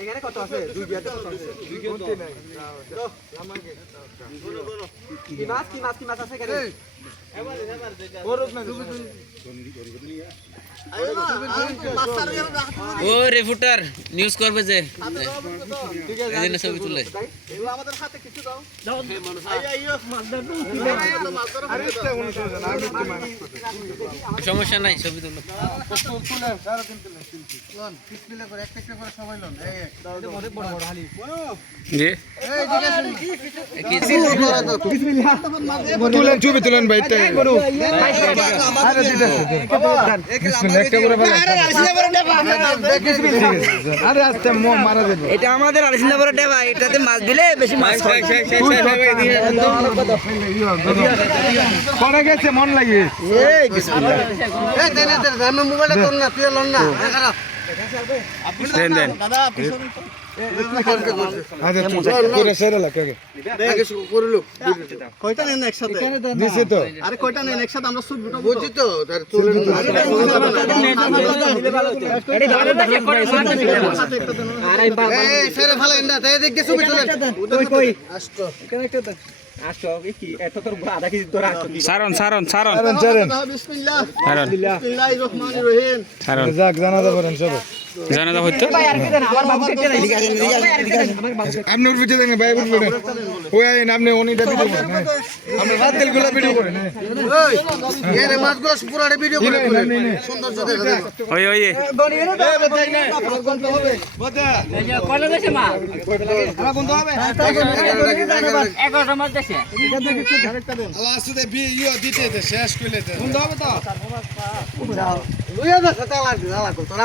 এখানে কত আছে? 2 বিয়াতে কত আছে? 2 নাই। কি মাছ আছে এখানে? ও রিপোর্টার নিউজ করবে যে এদিনে ছবি তুলে আমাদের হাতে কিছু দাও। সমস্যা নাই ছবি তুলো তুলেন ছবি তুলেন ভাই এটা আমাদের আলিসিনাপুরের ডেবা, এটাতে মাছ দিলে বেশি মাছ হয়। পড়ে গেছে মন লাগে মোবাইলটা তোর না, তুই লন না। দেন দেন কয়টা নেন একসাথে? দিছে তো আরে কয়টা নেন একসাথে? আমরা সব বুঝছি তো সারন সারন সারন যাক জানাজা করেন সব জানাজা হইতো আপনি উঠবে দেখেন ভাই উঠবে ওই আইন আপনি অনিটা ভিডিও করেন আপনি রাত তেলগুলা ভিডিও করেন মাছগুলো পুরাটা ভিডিও করে সুন্দর ওই ওই শেষ করলে তোরা